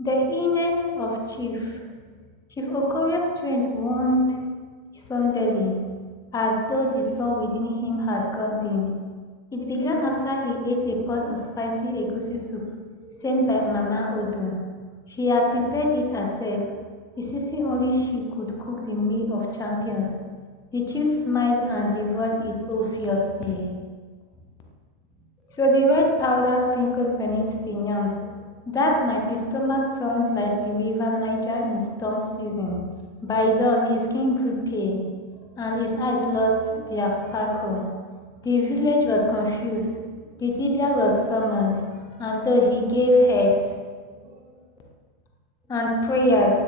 The illness of Chief Okoye's strength warmed suddenly, as though the soul within him had gone dim. It began after he ate a pot of spicy egusi soup sent by Mama Odu. She had prepared it herself, insisting only she could cook the meal of champions. The chief smiled and devoured it obviously. So the red powder sprinkled beneath the yams. That night his stomach turned like the river Niger in storm season. By dawn his skin grew pale, and his eyes lost their sparkle. The village was confused. The Dibia was summoned, and though he gave herbs and prayers,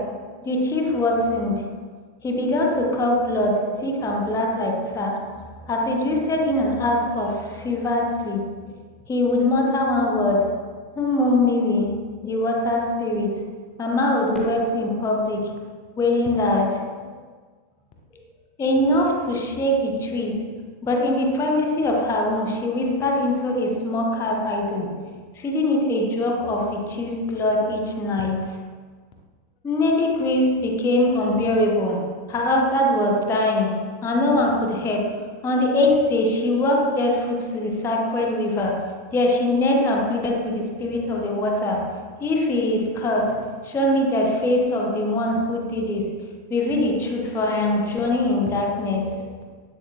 the chief worsened. He began to cough blood, thick and black like tar. As he drifted in and out of fevered sleep, he would mutter one word, Umumiri, the water spirit. Mama would wept in public, wailing loud, enough to shake the trees, but in the privacy of her room she whispered into a small carved idol, feeding it a drop of the chief's blood each night. Nnedi grief became unbearable. Her husband was dying, and no one could help. On the eighth day, she walked barefoot to the sacred river. There she knelt and pleaded with the spirit of the water. If he is cursed, show me the face of the one who did this. Reveal the truth, for I am drowning in darkness.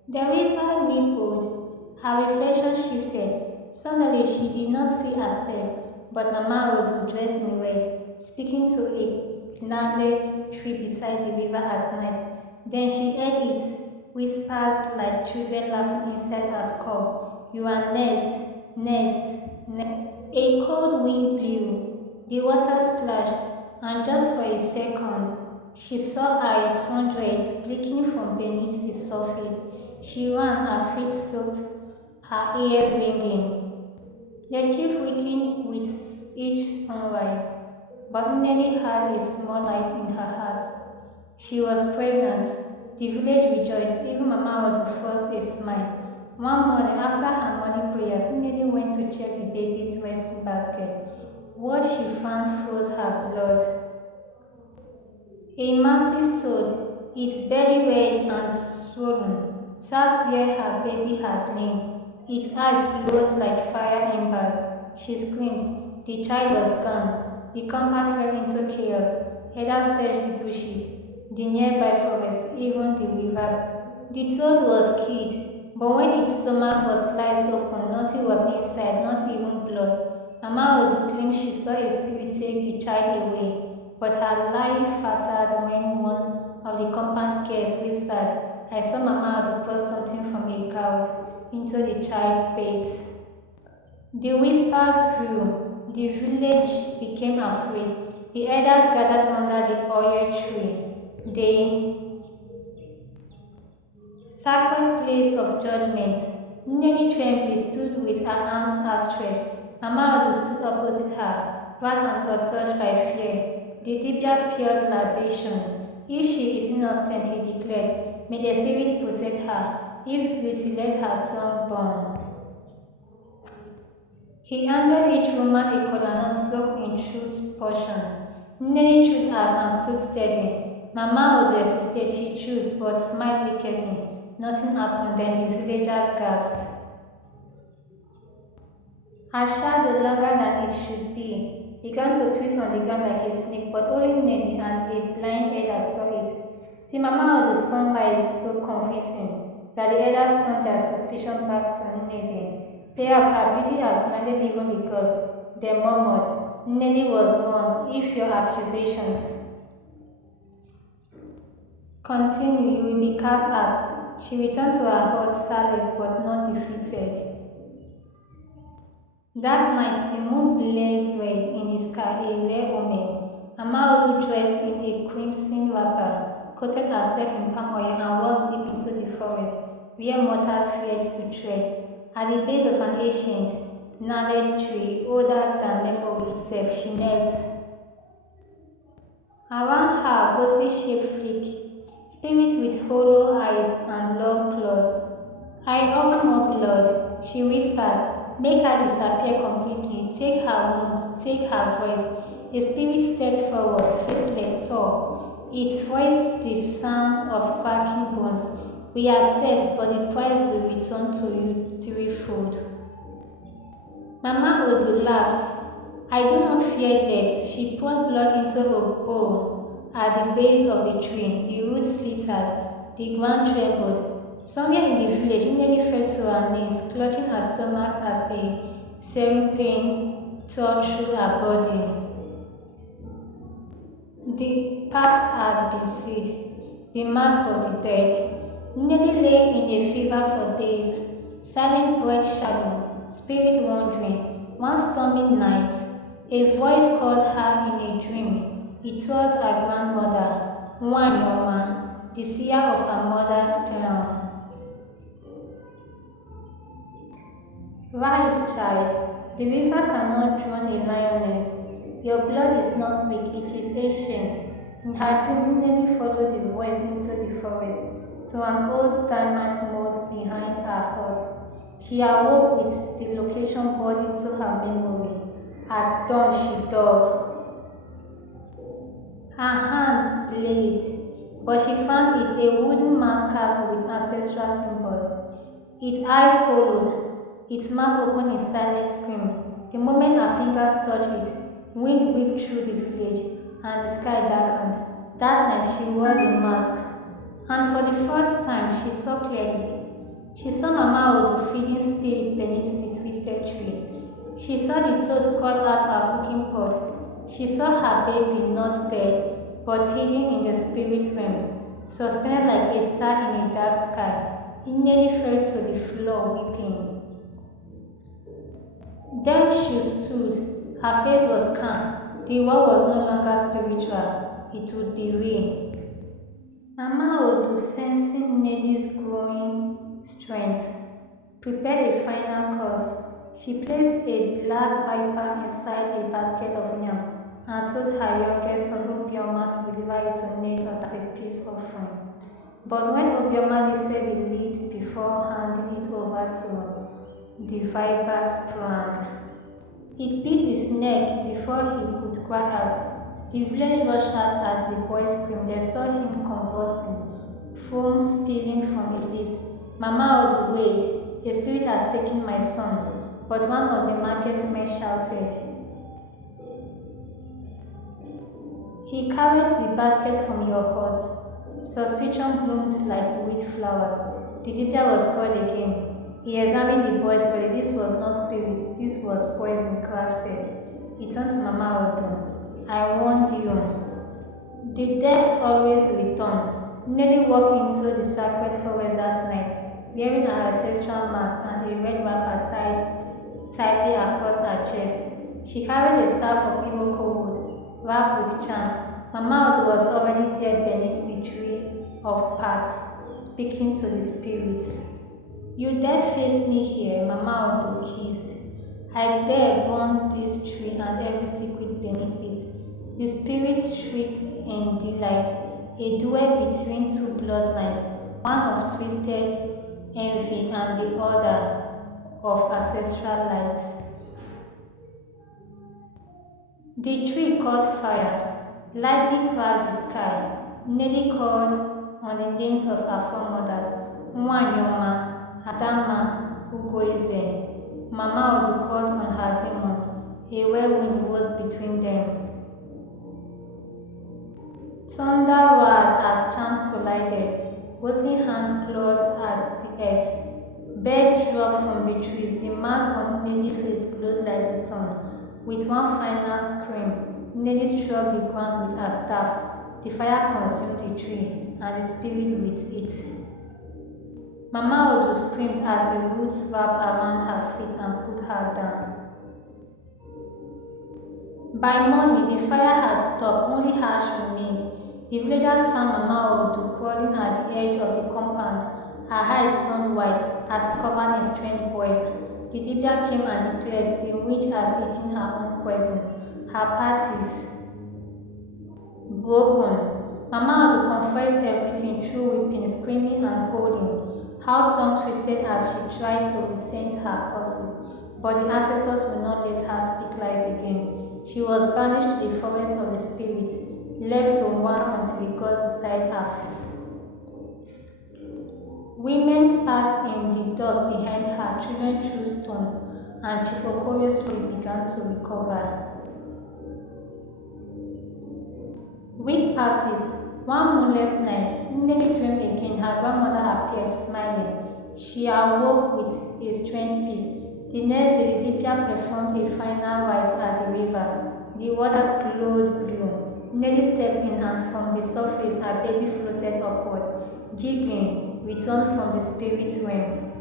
The river rippled. Her reflection shifted. Suddenly she did not see herself, but Mama Odu dressed in red, speaking to a gnarled tree beside the river at night. Then she heard it, whispers like children laughing inside her skull. You are next, next, next. A cold wind blew. The water splashed, and just for a second, she saw eyes, hundreds, blinking from beneath the surface. She ran, her feet soaked, her ears ringing. The chief wakened with each sunrise, but Nnedi had a small light in her heart. She was pregnant. The village rejoiced. Even Mama Odu forced a smile. One morning, after her morning prayers, Nnedi went to check the baby's resting basket. What she found froze her blood. A massive toad, its belly red and swollen, sat where her baby had lain. Its eyes glowed like fire embers. She screamed. The child was gone. The compound fell into chaos. Heather searched the bushes, the nearby forest, even the river. The toad was killed, but when its stomach was sliced open, nothing was inside, not even blood. Mama Odu claimed she saw a spirit take the child away, but her lie faltered when one of the compound girls whispered, I saw Mama Odu pour something from a gourd into the child's face. The whispers grew. The village became afraid. The elders gathered under the oil tree. The sacred place of judgment. Nnedi trembly stood with her arms outstretched. Mama Odu stood opposite her, proud and untouched by fear. The Dibia poured libation. If she is innocent, he declared, may the spirit protect her. If guilty, let her tongue burn. He handed each woman a kolanut soaked in truth portion. Nnedi chewed hers and stood steady. Mama Odu insisted she chewed, but smiled wickedly. Nothing happened, then the villagers gasped. Her shadow, longer than it should be, began to twist on the ground like a snake, but only Nnedi and a blind elder saw it. Still, Mama Odu's spun lies so convincing that the elders turned their suspicion back to Nnedi. Perhaps her beauty has blinded even the gods. They murmured, Nnedi was warned. If your accusations continue, you will be cast out. She returned to her hut, silent but not defeated. That night, the moon blazed red in the sky, a rare omen. Mama Odu, dressed in a crimson wrapper, coated herself in palm oil and walked deep into the forest, where mortals feared to tread. At the base of an ancient, gnarled tree, older than memory itself, she knelt. Around her, ghostly shape flicked, spirits with hollow eyes and long claws. I offer more blood, she whispered. Make her disappear completely. Take her wound, take her voice. A spirit stepped forward, faceless, tall. Its voice the sound of cracking bones. We accept, but the price will return to you threefold. Mama Odu laughed. I do not fear death. She poured blood into a bowl at the base of the tree. The roots slithered. The ground trembled. Somewhere in the village, Nnedi fell to her knees, clutching her stomach as a searing pain tore through her body. The path had been sealed. The mask of the dead. Nnedi lay in a fever for days, silent breath shallow, spirit wandering. One stormy night, a voice called her in a dream. It was her grandmother, Nwanyoma, the seer of her mother's clan. Rise, child. The river cannot drown a lioness. Your blood is not weak, it is ancient. In her dream, Nnedi followed the voice into the forest, to an old termite mound behind her hut. She awoke with the location burned into her memory. At dawn, she dug. Her hands bled, but she found it a wooden mask carved with ancestral symbol. Its eyes hollowed, its mouth opened in silent scream. The moment her fingers touched it, wind whipped through the village, and the sky darkened. That night she wore the mask, and for the first time she saw clearly. She saw Mama Odu feeding spirit beneath the twisted tree. She saw the toad crawl out her cooking pot. She saw her baby not dead, but hidden in the spirit realm, suspended like a star in a dark sky. Nnedi fell to the floor weeping. Then she stood. Her face was calm. The war was no longer spiritual. It would be real. Mama Odu, sensing Nnedi's growing strength, prepared a final course. She placed a black viper inside a basket of yams and told her youngest son Obioma to deliver it to Nnedi as a peace offering. But when Obioma lifted the lid before handing it over to the viper, sprang. It bit his neck before he could cry out. The village rushed out as the boy screamed. They saw him convulsing, foam spilling from his lips. Mama Odu, wait, a spirit has taken my son. But one of the market women shouted. He carried the basket from your hut. Suspicion bloomed like wheat flowers. The Dibia was called again. He examined the boy's body. This was not spirit, this was poison crafted. He turned to Mama Odu. I warned you. The dead always return. Nnedi walked into the sacred forest that night, wearing her ancestral mask and a red wrapper tied tightly across her chest. She carried a staff of Iroko wood, wrapped with charms. Mama Odu was already dead beneath the tree of paths, speaking to the spirits. You dare face me here, Mama Odu hissed. I dare burn this tree and every secret beneath it. The spirits shrieked in delight, a duel between two bloodlines, one of twisted envy and the other of ancestral lights. The tree caught fire. Lightning cracked the sky. Nnedi called on the names of her foremothers, Nwanyoma, Adama, Ugoize. Mama Odu called on her demons. A whirlwind rose between them. Thunder roared as charms collided. Ghostly hands clawed at the earth. Birds dropped from the trees. The mask on Nnedi's face glowed like the sun. With one final scream, Nnedi struck the ground with her staff. The fire consumed the tree, and the spirit with it. Mama Odu screamed as the roots wrapped around her feet and put her down. By morning, the fire had stopped, only ash remained. The villagers found Mama Odu crawling at the edge of the compound, her eyes turned white as covered in strange boils. The Dibia came and declared the witch has eaten her own poison. Her parties broken. Mama Odu confessed everything through weeping, screaming and holding, her tongue twisted as she tried to resent her curses, but the ancestors would not let her speak lies again. She was banished to the forest of the spirits, left to wander until the gods decide her fate. Women spat in the dust behind her, children threw stones, and Chief Okorie slowly began to recover. Week passes. One moonless night, Nnedi dreamed again. Her grandmother appeared, smiling. She awoke with a strange peace. The next day, the Dibia performed a final rite at the river. The waters glowed blue. Nnedi stepped in, and from the surface, her baby floated upward, giggling, returned from the spirit realm.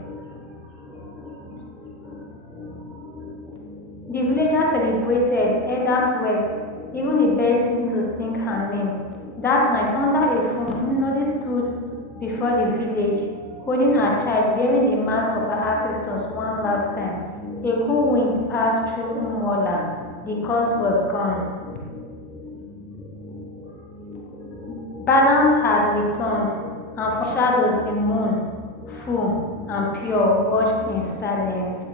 The villagers celebrated, elders wept, even the birds seemed to sing her name. That night, under a full moon, Nnedi stood before the village, holding her child, wearing the mask of her ancestors one last time. A cool wind passed through Umuola. The curse was gone. Balance had returned, and from shadows the moon, full and pure, watched in silence.